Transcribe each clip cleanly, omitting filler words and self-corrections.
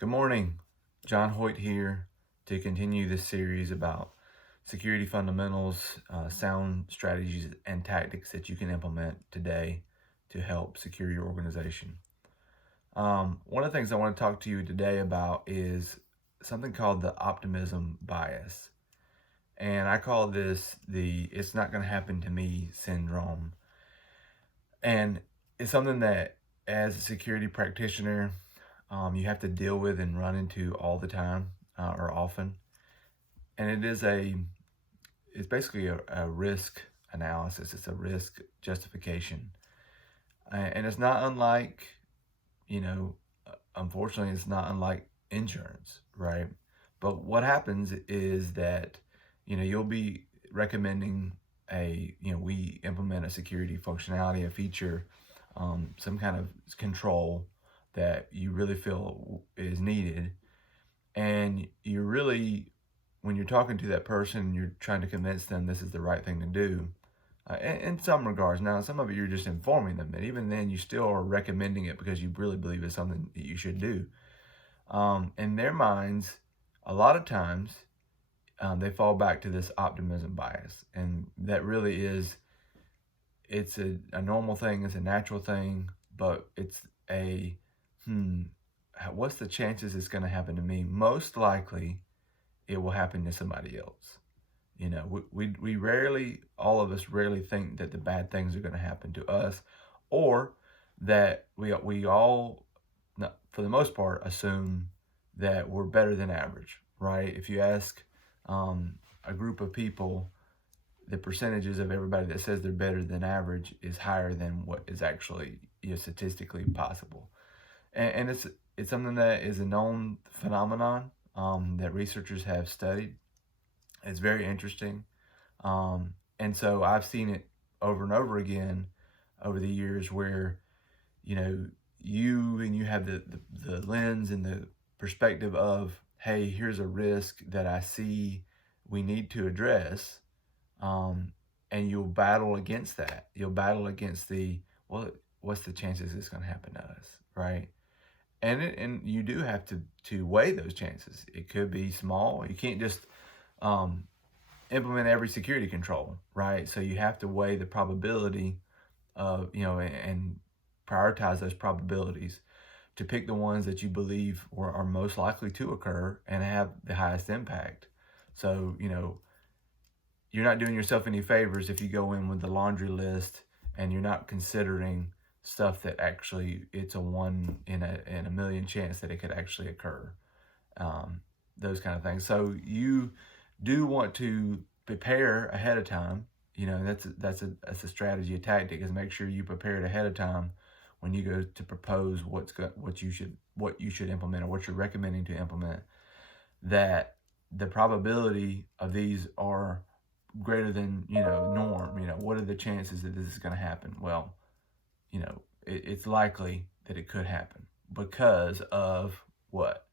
Good morning. John Hoyt here to continue this series about security fundamentals, sound strategies, and tactics that you can implement today to help secure your organization. One of the things I want to talk to you today about is something called the optimism bias. And I call this the it's not going to happen to me syndrome. And it's something that, as a security practitioner, you have to deal with and run into all the time or often. And it's basically a risk analysis. It's a risk justification. And it's not unlike, you know, unfortunately, it's not unlike insurance, right? But what happens is that, you'll be recommending we implement a security functionality, a feature, some kind of control that you really feel is needed. And when you're talking to that person, you're trying to convince them this is the right thing to do. In some regards, now some of it you're just informing them, and even then you still are recommending it because you really believe it's something that you should do. In their minds, a lot of times they fall back to this optimism bias, and that really it's a normal thing, it's a natural thing, but it's a what's the chances it's going to happen to me? Most likely, it will happen to somebody else. We rarely, all of us rarely think that the bad things are going to happen to us, or that we all, for the most part, assume that we're better than average, right? If you ask a group of people, the percentages of everybody that says they're better than average is higher than what is actually statistically possible. And it's something that is a known phenomenon that researchers have studied. It's very interesting. And so I've seen it over and over again over the years where, you have the lens and the perspective of, hey, here's a risk that I see we need to address. And you'll battle against that. You'll battle against what's the chances it's going to happen to us, right? And you do have to weigh those chances. It could be small. You can't just implement every security control, right? So you have to weigh the probability of, and prioritize those probabilities to pick the ones that you believe are most likely to occur and have the highest impact. So, you're not doing yourself any favors if you go in with the laundry list and you're not considering stuff that actually it's a 1 in a million chance that it could actually occur. Those kind of things. So you do want to prepare ahead of time. That's a strategy, a tactic, is make sure you prepare it ahead of time when you go to propose what you should implement or what you're recommending to implement. That the probability of these are greater than norm. What are the chances that this is going to happen? Well, it's likely that it could happen because of what.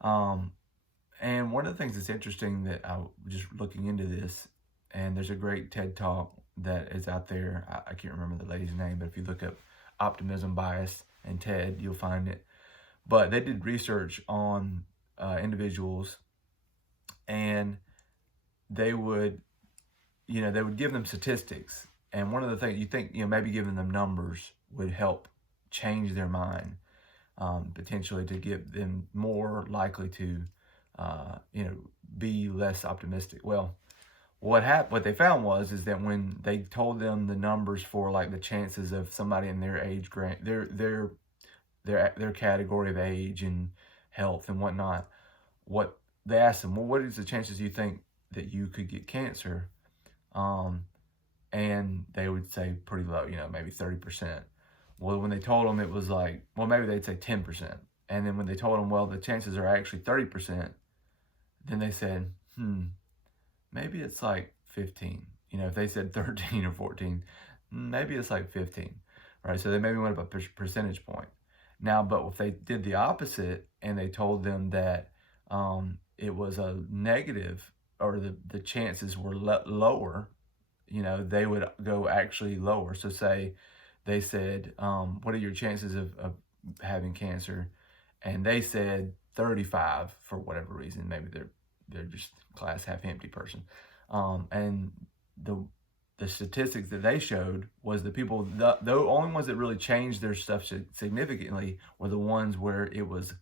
And one of the things that's interesting that I was just looking into this, and there's a great TED talk that is out there. I can't remember the lady's name, but if you look up optimism bias and TED, you'll find it. But they did research on individuals, and they would give them statistics. And one of the things you think, maybe giving them numbers would help change their mind, potentially to get them more likely to, be less optimistic. Well, what they found is that when they told them the numbers for like the chances of somebody in their age grant, their category of age and health and whatnot, what they asked them, well, what is the chances you think that you could get cancer? And they would say pretty low, maybe 30%. Well, when they told them it was like, well, maybe they'd say 10%. And then when they told them, well, the chances are actually 30%, then they said, maybe it's like 15. If they said 13 or 14, maybe it's like 15, right? So they maybe went up a percentage point. Now, but if they did the opposite and they told them that it was a negative, or the chances were lower, they would go actually lower. So say they said, what are your chances of having cancer? and they said 35 for whatever reason. Maybe they're just glass half empty person. And the statistics that they showed was the people, the only ones that really changed their stuff significantly were the ones where it was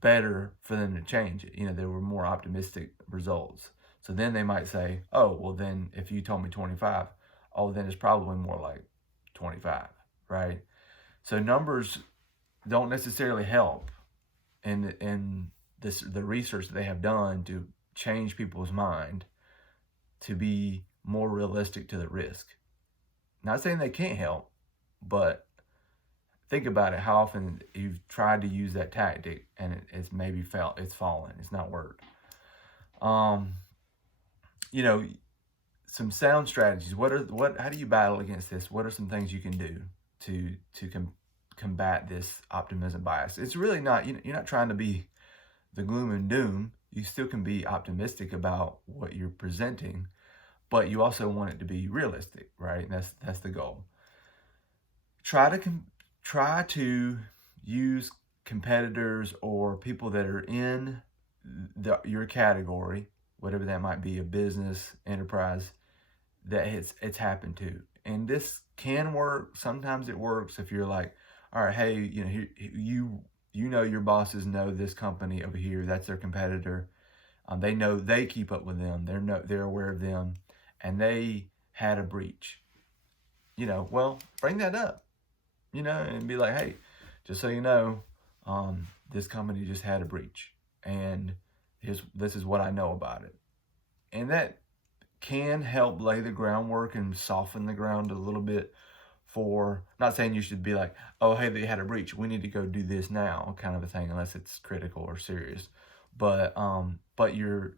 better for them to change it. There were more optimistic results. So then they might say, oh, well, then if you told me 25, oh, then it's probably more like 25, right? So numbers don't necessarily help in the research that they have done to change people's mind to be more realistic to the risk. Not saying they can't help, but think about it, how often you've tried to use that tactic and it's maybe it's fallen, it's not worked. Some sound strategies. How do you battle against this? What are some things you can do to combat this optimism bias? It's really not, you're not trying to be the gloom and doom. You still can be optimistic about what you're presenting, but you also want it to be realistic, right? And that's the goal. Try to use competitors or people that are in your category, whatever that might be, a business, enterprise, that it's happened to. And this can work. Sometimes it works if you're like, all right, hey, you know your bosses know this company over here, that's their competitor. They know, they keep up with them. They're aware of them, and they had a breach. Well, bring that up. And be like, hey, just so you know, this company just had a breach, and this is what I know about it. And that can help lay the groundwork and soften the ground a little bit for, not saying you should be like, oh, hey, they had a breach, we need to go do this now, kind of a thing, unless it's critical or serious. But you're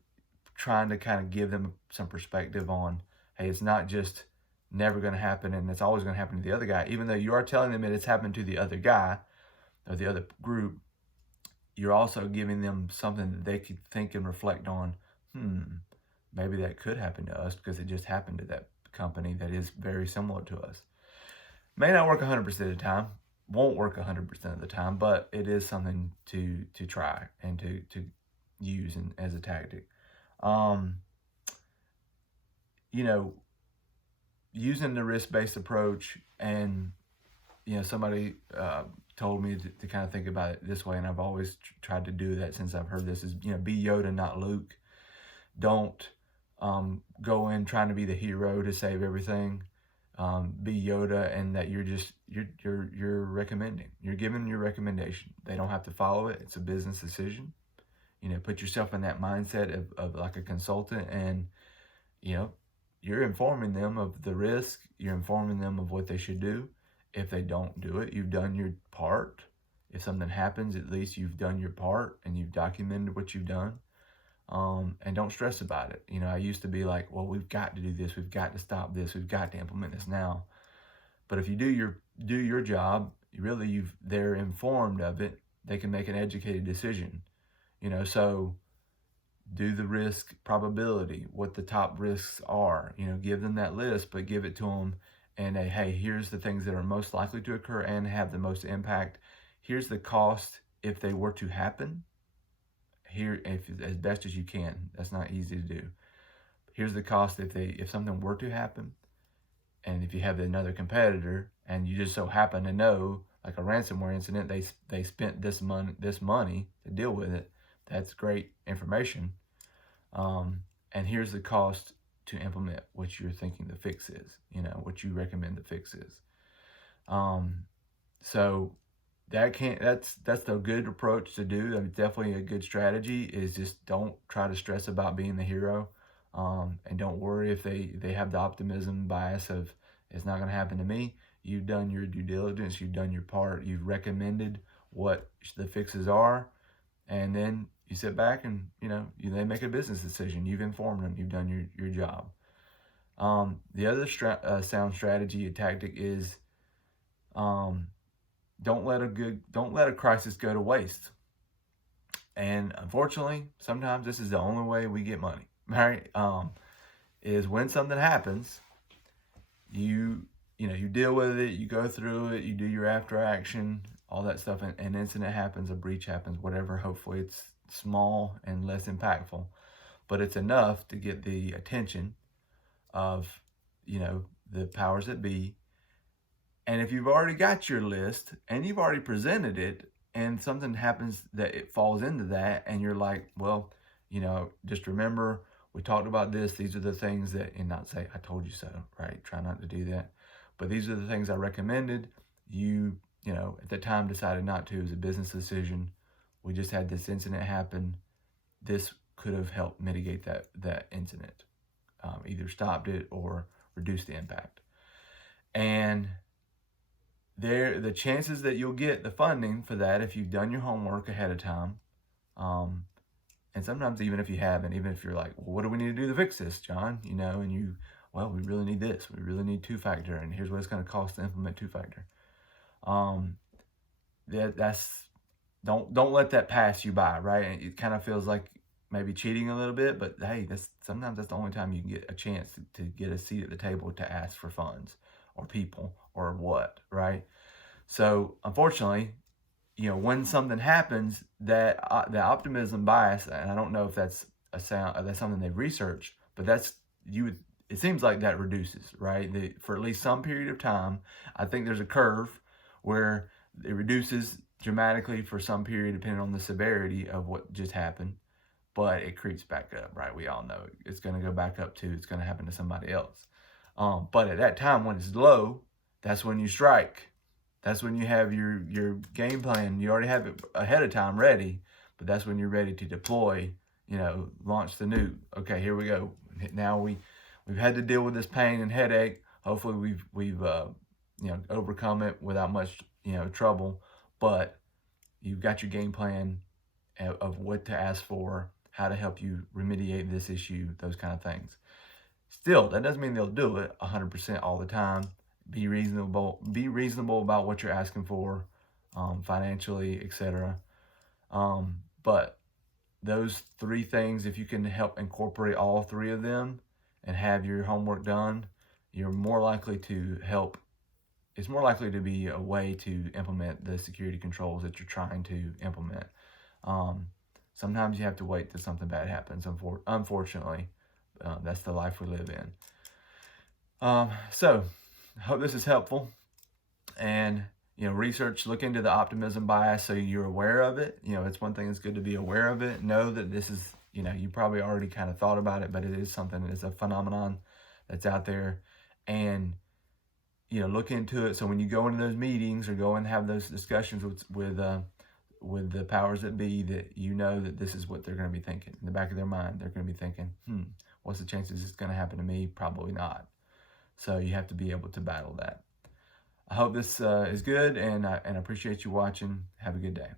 trying to kind of give them some perspective on, hey, it's not just never going to happen and it's always going to happen to the other guy. Even though you are telling them that it's happened to the other guy or the other group, you're also giving them something that they could think and reflect on. Maybe that could happen to us because it just happened to that company that is very similar to us. May not work 100% of the time, won't work 100% of the time, but it is something to try and to use as a tactic. Using the risk-based approach, and somebody told me to kind of think about it this way, and I've always tried to do that since I've heard this, is be Yoda, not Luke. Don't go in trying to be the hero to save everything. Be Yoda, and that you're recommending. You're giving your recommendation. They don't have to follow it. It's a business decision. Put yourself in that mindset of like a consultant, and you're informing them of the risk. You're informing them of what they should do. If they don't do it, you've done your part. If something happens, at least you've done your part and you've documented what you've done. And don't stress about it. I used to be like, well, we've got to do this. We've got to stop this. We've got to implement this now. But if you do your job, they're informed of it. They can make an educated decision. So do the risk probability, what the top risks are. Give them that list, but give it to them. And hey, here's the things that are most likely to occur and have the most impact. Here's the cost if they were to happen. Here, as best as you can. That's not easy to do. Here's the cost if something were to happen, and if you have another competitor and you just so happen to know, like a ransomware incident, they spent this money to deal with it. That's great information. And here's the cost to implement what you're thinking the fix is. What you recommend the fix is. So that's the good approach to do. Definitely a good strategy is just don't try to stress about being the hero, and don't worry if they have the optimism bias of it's not going to happen to me. You've done your due diligence. You've done your part. You've recommended what the fixes are, and then you sit back and they make a business decision. You've informed them. You've done your job. The other sound strategy, a tactic, is don't let a crisis go to waste. And unfortunately, sometimes this is the only way we get money, right? Is when something happens, you deal with it, you go through it, you do your after action, all that stuff. An incident happens, a breach happens, whatever. Hopefully it's small and less impactful, but it's enough to get the attention of, the powers that be. And if you've already got your list and you've already presented it and something happens that it falls into that, and you're like, well, just remember we talked about this. These are the things that, and not say, I told you so, right? Try not to do that. But these are the things I recommended. At the time decided not to. It was a business decision. We just had this incident happen. This could have helped mitigate that incident, either stopped it or reduced the impact. And the chances that you'll get the funding for that if you've done your homework ahead of time, and sometimes even if you haven't, even if you're like, well, what do we need to do to fix this, John? We really need this. We really need two-factor, and here's what it's going to cost to implement two-factor. Don't let that pass you by, right? It kind of feels like maybe cheating a little bit, but hey, sometimes that's the only time you can get a chance to get a seat at the table to ask for funds or people or what, right? So unfortunately, when something happens, that the optimism bias, and I don't know if that's something they've researched, but it seems like that reduces, right? For at least some period of time. I think there's a curve where it reduces dramatically for some period, depending on the severity of what just happened, but it creeps back up, right? We all know it's going to go back up too. It's going to happen to somebody else. But at that time, when it's low, that's when you strike. That's when you have your game plan. You already have it ahead of time ready, but that's when you're ready to deploy, launch the nuke. Okay, here we go. Now we've had to deal with this pain and headache. Hopefully we've overcome it without much, trouble, but you've got your game plan of what to ask for, how to help you remediate this issue, those kind of things. Still, that doesn't mean they'll do it 100% all the time. Be reasonable about what you're asking for, financially, etc. But those three things, if you can help incorporate all three of them and have your homework done, you're more likely to help. It's more likely to be a way to implement the security controls that you're trying to implement. Sometimes you have to wait till something bad happens. Unfortunately, that's the life we live in. So I hope this is helpful. And, look into the optimism bias so you're aware of it. It's one thing that's good to be aware of it. Know that this is, you probably already kind of thought about it, but it is something, it's a phenomenon that's out there. And, look into it. So when you go into those meetings or go and have those discussions with the powers that be, that that this is what they're going to be thinking. In the back of their mind, they're going to be thinking, what's the chances it's going to happen to me? Probably not. So you have to be able to battle that. I hope this is good, and I appreciate you watching. Have a good day.